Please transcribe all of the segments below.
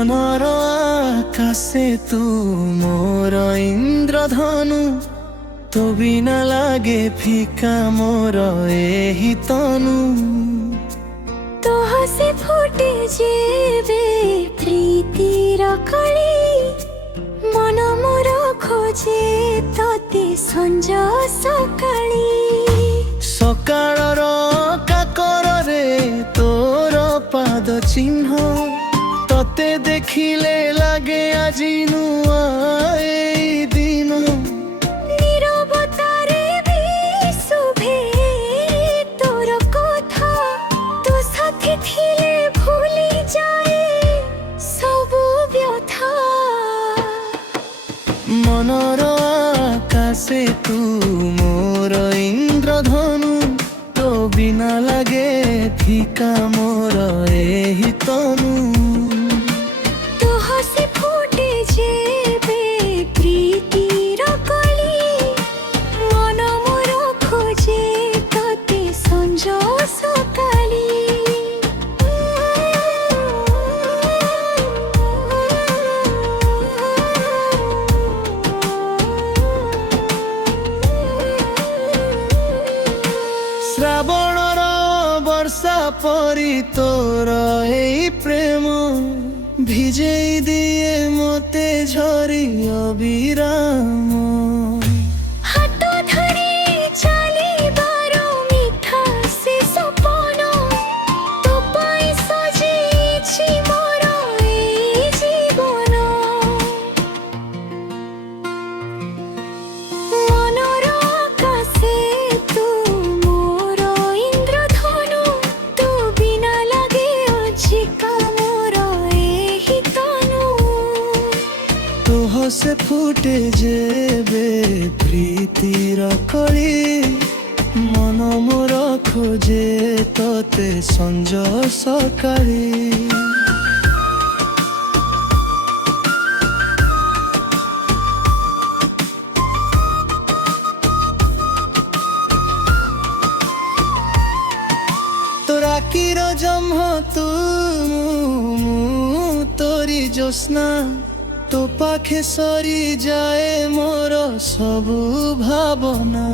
মনৰ আকাশে তু মোর ইন্দ্রধনু তো বিনা লাগে ফিকা মোর এহি তনু তো হাসি ফুটে যেবে প্রীতির কলি মন মোর খোঁজে ততে সঞ্জ সকালি সকাଳର কাকରରେ তোর পাদ চিহ্ন ততে দেখিলে লাগে আজি নুয়া এই দিন নীরবতারে বিশুভে তোর কথা তো সাথে থিলে ভুলি যায় সবু ব্যথা মনৰ আকাশে তু মোর ইন্দ্রধনু তো বিনা লাগে ফিকা মোর এহি তনু তো হাসি ফুটে যেবে প্রীতির কলি মন মোর খোঁজে ততে সঞ্জ সকালি শ্রাবণৰ বর্ষা পরি তোর এই প্রেম ভিজেই দিয়ে মতে ঝরি অবিরাম হাত ধরে চালিবার মিঠা সে সপন তো পাই সজেছি মোর এই জীবন মনর আকাশে তু মোর ইন্দ্রধনু তো বিনা লাগে অজিকা মোর এহি তনু তো হসে ফুটে যেবে প্রীতির কলি মন মোর খোঁজে ততে সঞ্জ সকালি তোরা কির জন্ম তু তোরি জ্যোৎস্না তো পাখে সরি যায় মোর সবু ভাবনা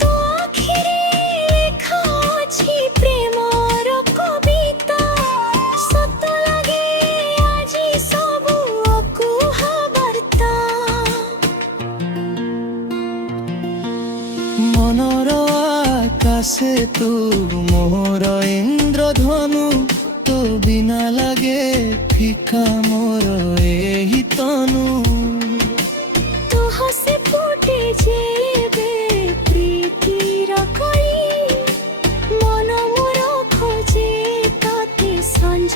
তো আখিরে লেখা আছে প্রেমর কবিতা সত লাগে আজি সবু অকুহা বার্তা মনৰ আকাশে তু মোর ইন্দ্রধনু তো বিনা লাগে ফিকা মোর এহি তনু তো হাসি ফুটে যেবে প্রীতির কলি মন মোর খোঁজে ততে সঞ্জ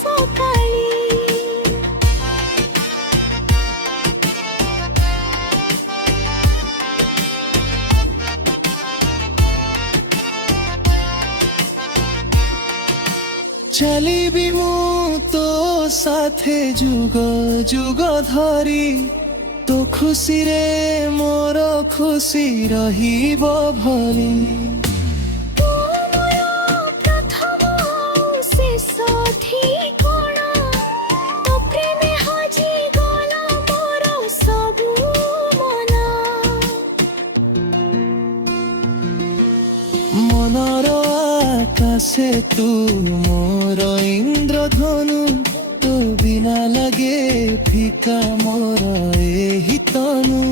সকালি ଚାଲିବି ମୁଁ ତୋ ସାଥେ ଯୁଗ ଯୁଗ ଧରି ତୋ ଖୁସିରେ ମୋର ଖୁସି ରହିବ ଭଳି ତୁ ମୋର ପ୍ରଥମ ଶେଷ ଠିକଣା ତୋ ପ୍ରେମେ ହଜିଗଲା ମୋର ସବୁ ମନ মনৰ আকাশে তু মোর ইন্দ্রধনু তো বিনা লাগে ফিকা মোর এহি তনু